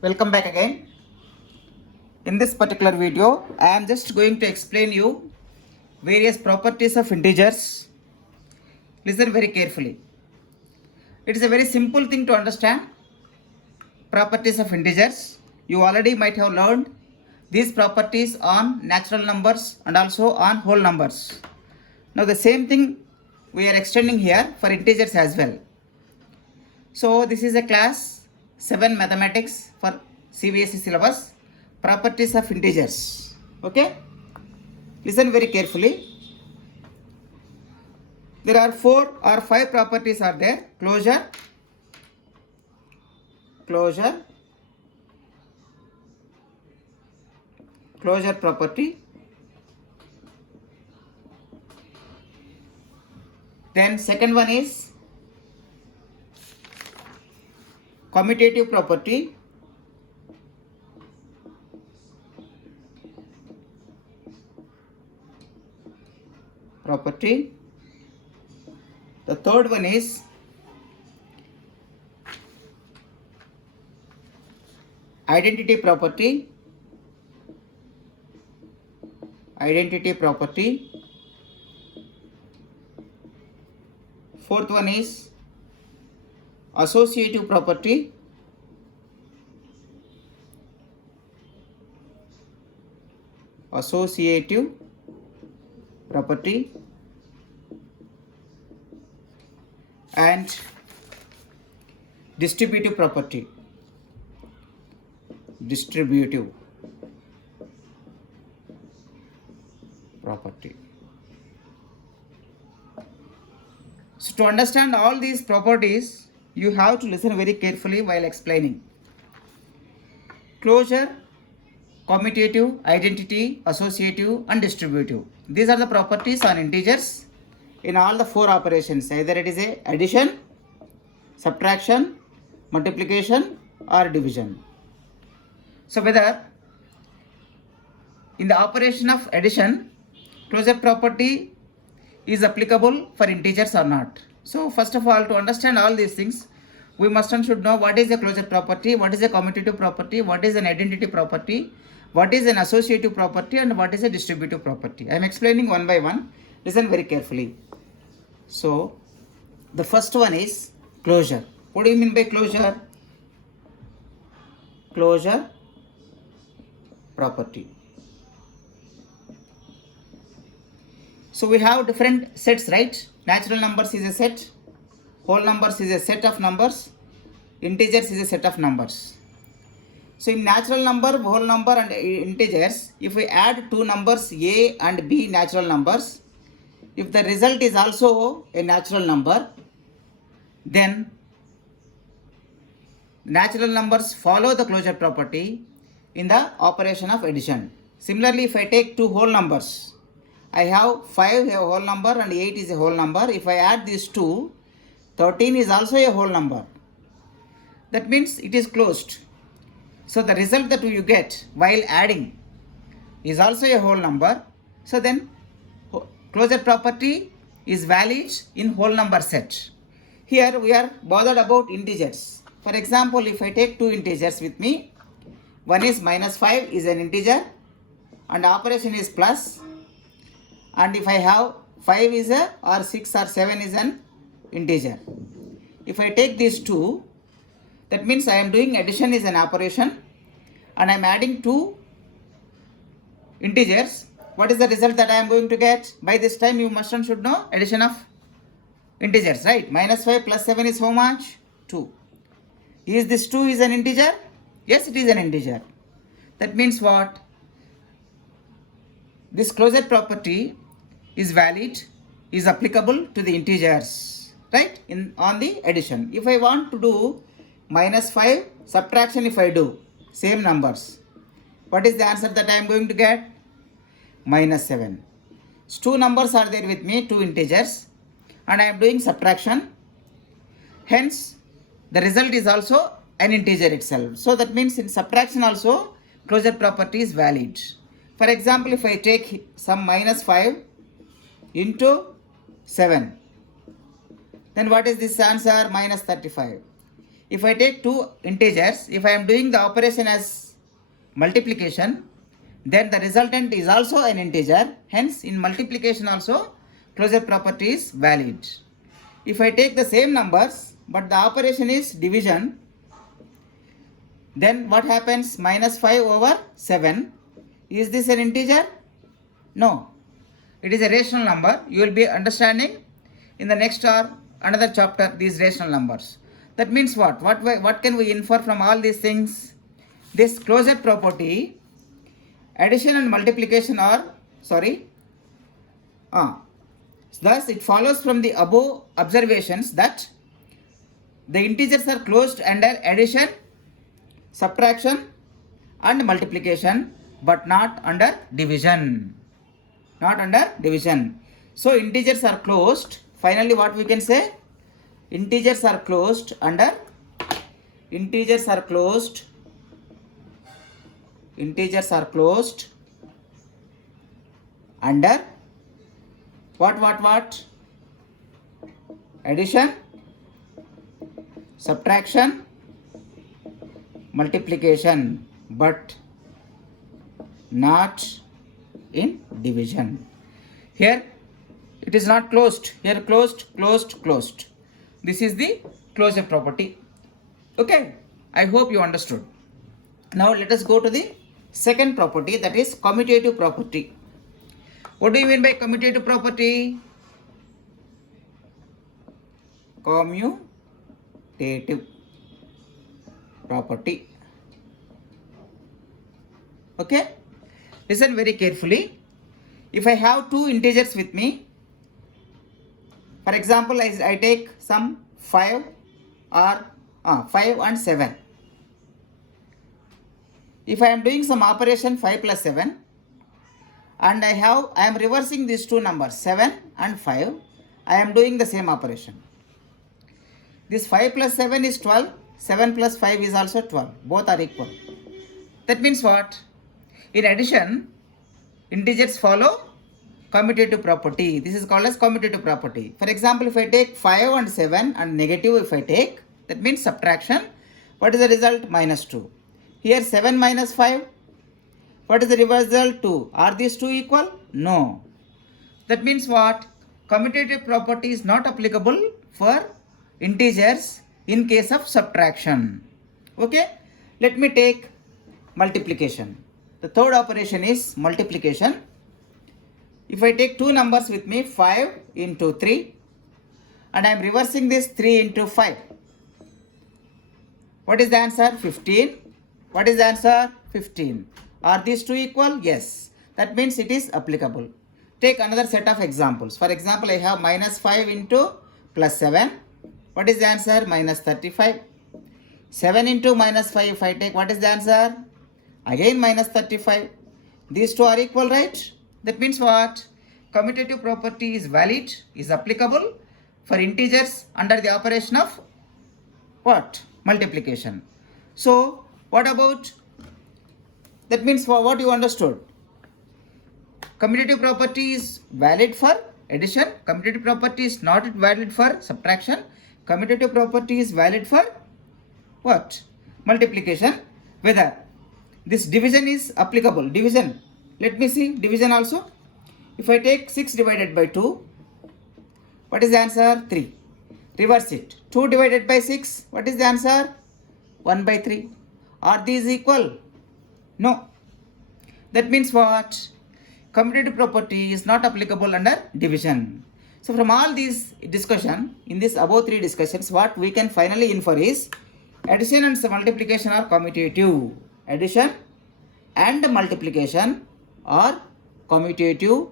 Welcome back again. In this particular video, I am just going to explain you various properties of integers. Listen very carefully. It is a very simple thing to understand properties of integers. You already might have learned these properties on natural numbers and also on whole numbers. Now the same thing we are extending here for integers as well. So this is a class 7 mathematics for CBSE syllabus, properties of integers. Okay, listen very carefully. There are 4 or 5 properties are there: closure, closure property, then second one is commutative property, the third one is identity property, fourth one is associative property, and distributive property. So to understand all these properties, you have to listen very carefully while explaining. Closure, commutative, identity, associative and distributive. These are the properties on integers in all the 4 operations. Either it is a addition, subtraction, multiplication or division. So whether in the operation of addition, closure property is applicable for integers or not. So first of all, to understand all these things, we must and should know what is a closure property, what is a commutative property, what is an identity property, what is an associative property and what is a distributive property. I am explaining one by one. Listen very carefully. So the first one is closure. What do you mean by closure? Closure property. So we have different sets, right? Natural numbers is a set, whole numbers is a set of numbers, integers is a set of numbers. So in natural number, whole number and integers, if we add two numbers a and b natural numbers, if the result is also a natural number, then natural numbers follow the closure property in the operation of addition. Similarly, if I take two whole numbers, I have 5 a whole number and 8 is a whole number. If I add these two, 13 is also a whole number. That means it is closed. So the result that you get while adding is also a whole number. So then closure property is valid in whole number set. Here we are bothered about integers. For example, if I take two integers with me, one is -5 is an integer and operation is plus. And if I have 5 is a or 6 or 7 is an integer. If I take these two, that means I am doing addition is an operation and I am adding two integers. What is the result that I am going to get? By this time you must and should know addition of integers, right? -5 plus 7 is how much? 2. Is this 2 is an integer? Yes, it is an integer. That means what? This closure property is valid, is applicable to the integers, right? On the addition. If I want to do -5 subtraction, if I do same numbers, what is the answer that I am going to get? -7. So two numbers are there with me, two integers, and I am doing subtraction. Hence, the result is also an integer itself. So that means in subtraction also, closure property is valid. For example, if I take some -5 into 7, then what is this answer? -35. If I take two integers, if I am doing the operation as multiplication, then the resultant is also an integer. Hence, in multiplication also, closure property is valid. If I take the same numbers, but the operation is division, then what happens? Minus 5 over 7. Is this an integer? No. It is a rational number. You will be understanding in the next or another chapter these rational numbers. That means what? What can we infer from all these things? This closure property, addition and multiplication are, thus it follows from the above observations that the integers are closed under addition, subtraction and multiplication, but not under division. Not under division. So integers are closed. Finally, what we can say? Integers are closed under what? Addition, subtraction, multiplication, but not in division. Here it is not closed. Here closed. This is the closure property. Okay, I hope you understood. Now let us go to the second property, that is commutative property. What do you mean by commutative property? Commutative property. Okay, listen very carefully. If I have two integers with me, for example, I take some 5 or 5 and 7. If I am doing some operation 5 plus 7 and I am reversing these two numbers 7 and 5, I am doing the same operation. This 5 plus 7 is 12, 7 plus 5 is also 12. Both are equal. That means what? In addition, integers follow commutative property. This is called as commutative property. For example, if I take 5 and 7 and negative if I take, that means subtraction. What is the result? Minus 2. Here 7 minus 5. What is the result? 2. Are these two equal? No. That means what? Commutative property is not applicable for integers in case of subtraction. Okay. Let me take multiplication. The third operation is multiplication. If I take two numbers with me, 5 into 3, and I am reversing this 3 into 5. What is the answer? 15. What is the answer? 15. Are these two equal? Yes. That means it is applicable. Take another set of examples. For example, I have minus 5 into plus 7. What is the answer? Minus 35. 7 into minus 5 if I take, what is the answer? Again minus 35. These two are equal, right? That means what? Commutative property is valid, is applicable for integers under the operation of what? Multiplication. So what about, that means for what you understood? Commutative property is valid for addition. Commutative property is not valid for subtraction. Commutative property is valid for what? Multiplication. Whether this division is applicable. Division. Let me see division also. If I take 6 divided by 2, what is the answer? 3. Reverse it. 2 divided by 6, what is the answer? 1 by 3. Are these equal? No. That means what? Commutative property is not applicable under division. So from all these discussion, in this above three discussions, what we can finally infer is addition and multiplication are commutative. Addition and multiplication are commutative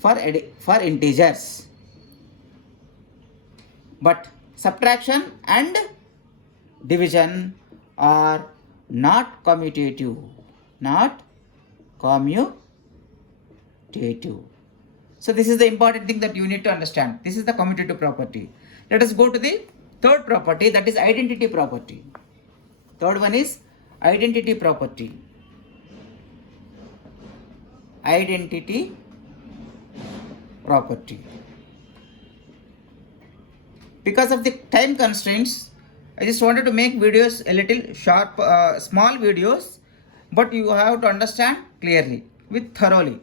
for integers. But subtraction and division are not commutative. Not commutative. So this is the important thing that you need to understand. This is the commutative property. Let us go to the third property, that is identity property. Third one is identity property. Identity property. Because of the time constraints, I just wanted to make videos a little sharp, small videos, but you have to understand clearly, with thoroughly.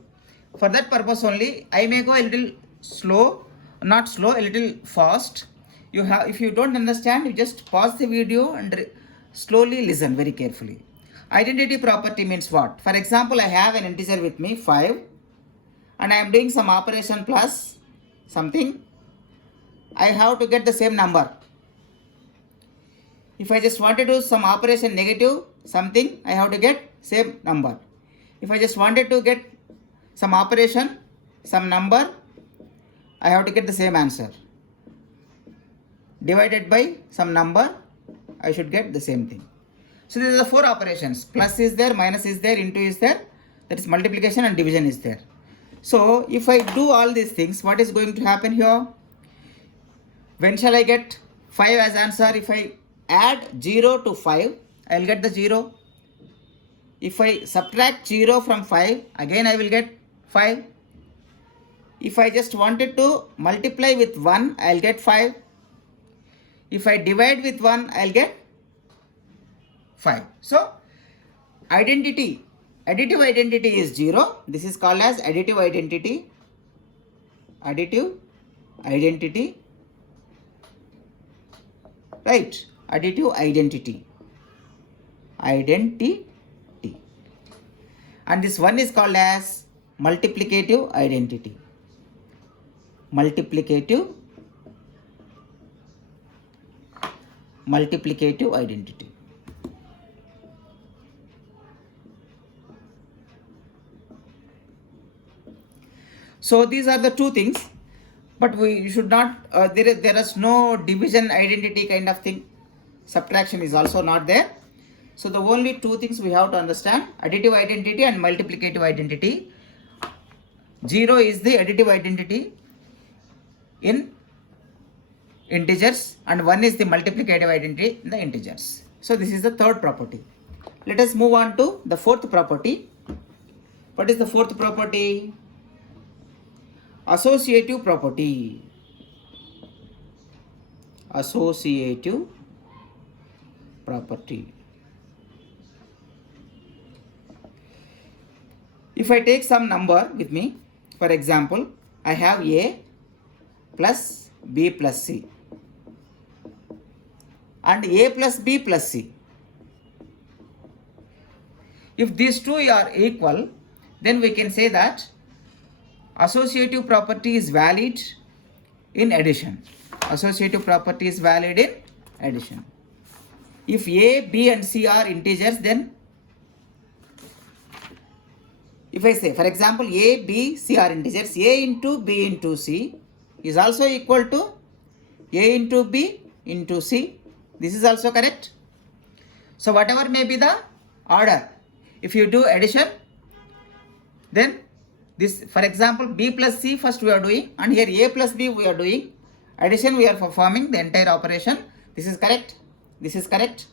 For that purpose only, I may go a little slow, not slow, a little fast. You have, if you don't understand, you just pause the video and slowly listen very carefully. Identity property means what? For example, I have an integer with me 5 and I am doing some operation plus something. I have to get the same number. If I just want to do some operation negative something, I have to get same number. If I just wanted to get some operation, some number, I have to get the same answer. Divided by some number, I should get the same thing. So these are the 4 operations. Plus is there, minus is there, into is there. That is multiplication and division is there. So if I do all these things, what is going to happen here? When shall I get 5 as answer? If I add 0 to 5, I will get the 0. If I subtract 0 from 5, again I will get 5. If I just wanted to multiply with 1, I will get 5. If I divide with 1, I will get 5. So, additive identity is 0. This is called as additive identity. Additive identity. Right. Additive identity. Identity. And this one is called as multiplicative identity. Multiplicative identity. So these are the 2 things, but we should not, there is no division identity kind of thing. Subtraction is also not there. So the only 2 things we have to understand, additive identity and multiplicative identity. 0 is the additive identity in integers and 1 is the multiplicative identity in the integers. So this is the 3rd property. Let us move on to the 4th property. What is the 4th property? Associative property. Associative property. If I take some number with me, for example, I have A plus B plus C and A plus B plus C. If these 2 are equal, then we can say that associative property is valid in addition. Associative property is valid in addition. If A, B and C are integers, then if I say, for example, A, B, C are integers, A into B into C is also equal to A into B into C. This is also correct. So whatever may be the order, if you do addition, then this, for example, B plus C first we are doing, and here A plus B we are doing. Addition we are performing the entire operation. This is correct. This is correct.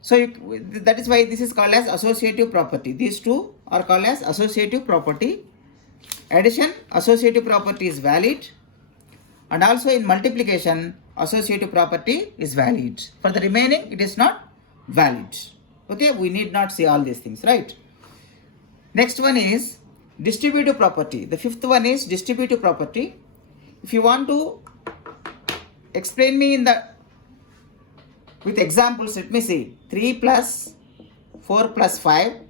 So that is why this is called as associative property. These 2 are called as associative property. Addition, associative property is valid, and also in multiplication, associative property is valid. For the remaining, it is not valid. Okay, we need not see all these things, right? Next one is distributive property. The 5th one is distributive property. If you want to explain me with examples, let me see. 3 plus 4 plus 5.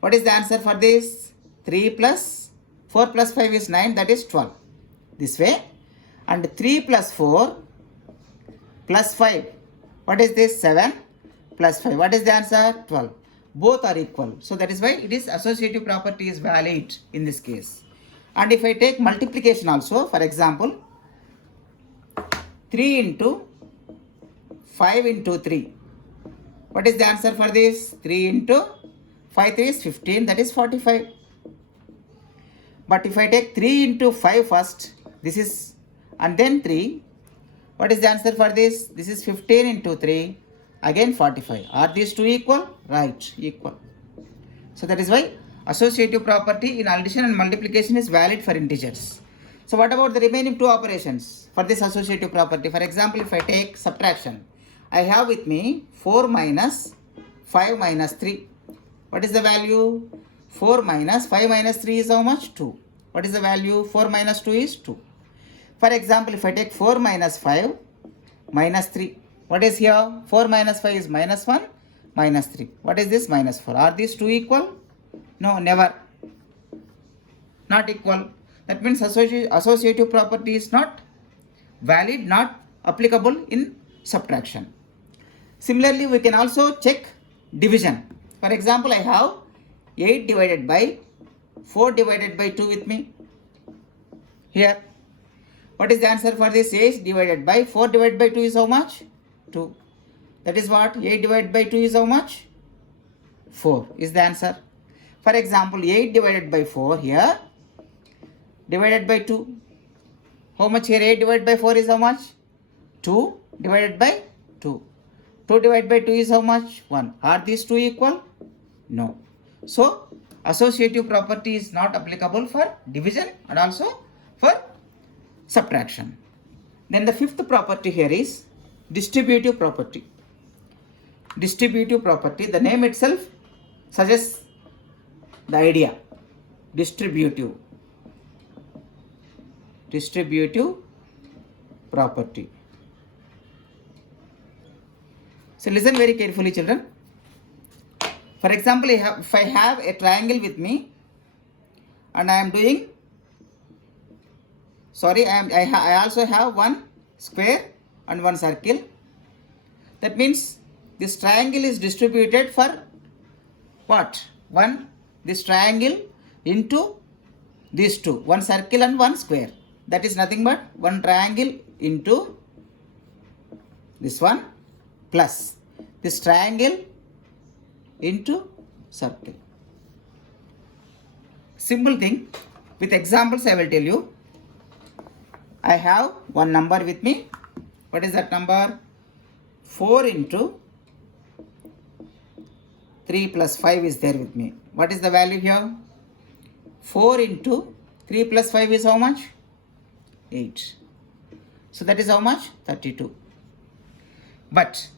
What is the answer for this? 3 plus 4 plus 5 is 9, that is 12. This way. And 3 plus 4 plus 5. What is this? 7 plus 5. What is the answer? 12. Both are equal. So that is why it is associative property is valid in this case. And if I take multiplication also, for example, 3 into 5 into 3. What is the answer for this? 3 into 5 3 is 15, that is 45. But if I take 3 into 5 first, this is, and then 3, what is the answer for this? This is 15 into 3, again 45. Are these 2 equal? Right, equal. So that is why associative property in addition and multiplication is valid for integers. So what about the remaining two operations for this associative property? For example, if I take subtraction, I have with me 4 minus 5 minus 3. What is the value? 4 minus 5 minus 3 is how much? 2. What is the value? 4 minus 2 is 2. For example, if I take 4 minus 5 minus 3. What is here? 4 minus 5 is minus 1 minus 3. What is this? Minus 4. Are these two equal? No, never. Not equal. That means associative property is not valid, not applicable in subtraction. Similarly, we can also check division. For example, I have 8 divided by 4 divided by 2 with me. Here. What is the answer for this? 8 divided by 4 divided by 2 is how much? 2. That is what? 8 divided by 2 is how much? 4 is the answer. For example, 8 divided by 4 here divided by 2. How much here? 8 divided by 4 is how much? 2 divided by 2. 2 divided by 2 is how much? 1. Are these two equal? No. So, associative property is not applicable for division and also for subtraction. Then the fifth property here is distributive property. Distributive property, the name itself suggests the idea. Distributive property. So listen very carefully, children. For example, if I have a triangle with me and I am doing, I also have one square and one circle. That means this triangle is distributed for what? This triangle into these two, one circle and one square. That is nothing but one triangle into this one plus this triangle into circle. Simple thing. With examples I will tell you. I have one number with me. What is that number? 4 into 3 plus 5 is there with me. What is the value here? 4 into 3 plus 5 is how much? 8. So that is how much? 32. But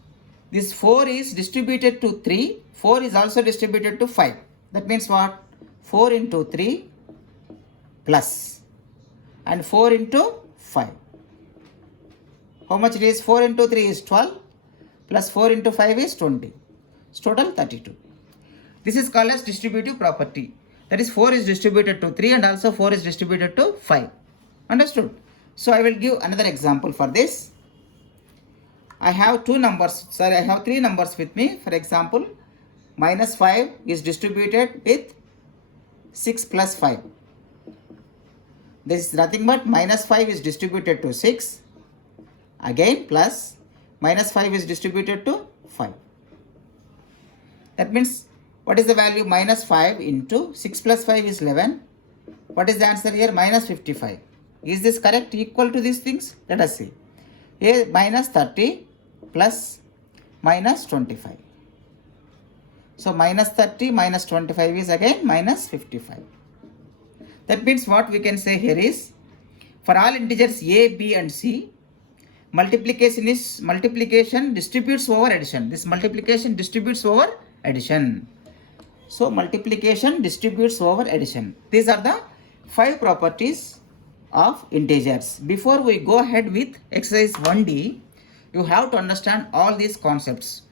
this 4 is distributed to 3. 4 is also distributed to 5. That means what? 4 into 3 plus and 4 into 5. How much it is? 4 into 3 is 12 plus 4 into 5 is 20. It's total 32. This is called as distributive property. That is 4 is distributed to 3 and also 4 is distributed to 5. Understood? So I will give another example for this. I have three numbers with me. For example, minus 5 is distributed with 6 plus 5. This is nothing but minus 5 is distributed to 6. Again plus minus 5 is distributed to 5. That means what is the value? Minus 5 into 6 plus 5 is 11. What is the answer here? Minus 55. Is this correct? Equal to these things? Let us see. Here minus 30 plus minus 25. So minus 30 minus 25 is again minus 55. That means what we can say here is, for all integers a, b and c, multiplication distributes over addition. This multiplication distributes over addition. So multiplication distributes over addition. These are the 5 properties of integers. Before we go ahead with exercise 1D, you have to understand all these concepts.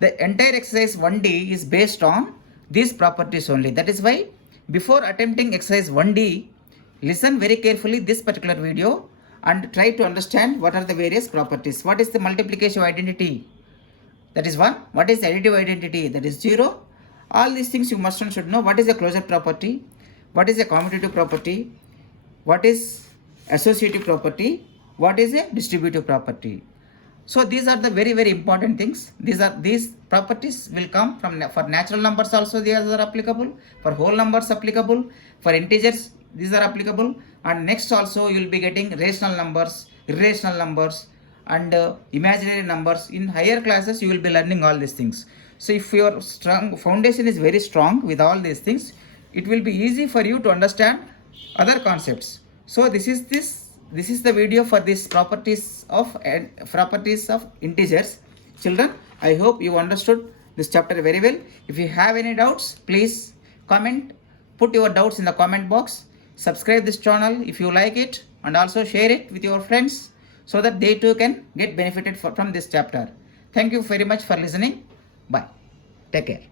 The entire exercise 1D is based on these properties only. That is why before attempting exercise 1D, listen very carefully this particular video and try to understand what are the various properties. What is the multiplication identity? That is 1. What is the additive identity? That is 0. All these things you must and should know. What is a closure property? What is a commutative property? What is associative property? What is a distributive property? So these are the very, very important things. These properties will come from for natural numbers also. These are applicable. For whole numbers applicable. For integers these are applicable. And next also you will be getting rational numbers, irrational numbers, and imaginary numbers. In higher classes you will be learning all these things. So if your strong foundation is very strong with all these things, it will be easy for you to understand other concepts. So this is the video for this properties of integers. Children, I hope you understood this chapter very well. If you have any doubts, please comment, put your doubts in the comment box. Subscribe this channel if you like it, and also share it with your friends so that they too can get benefited from this chapter. Thank you very much for listening. Bye. Take care.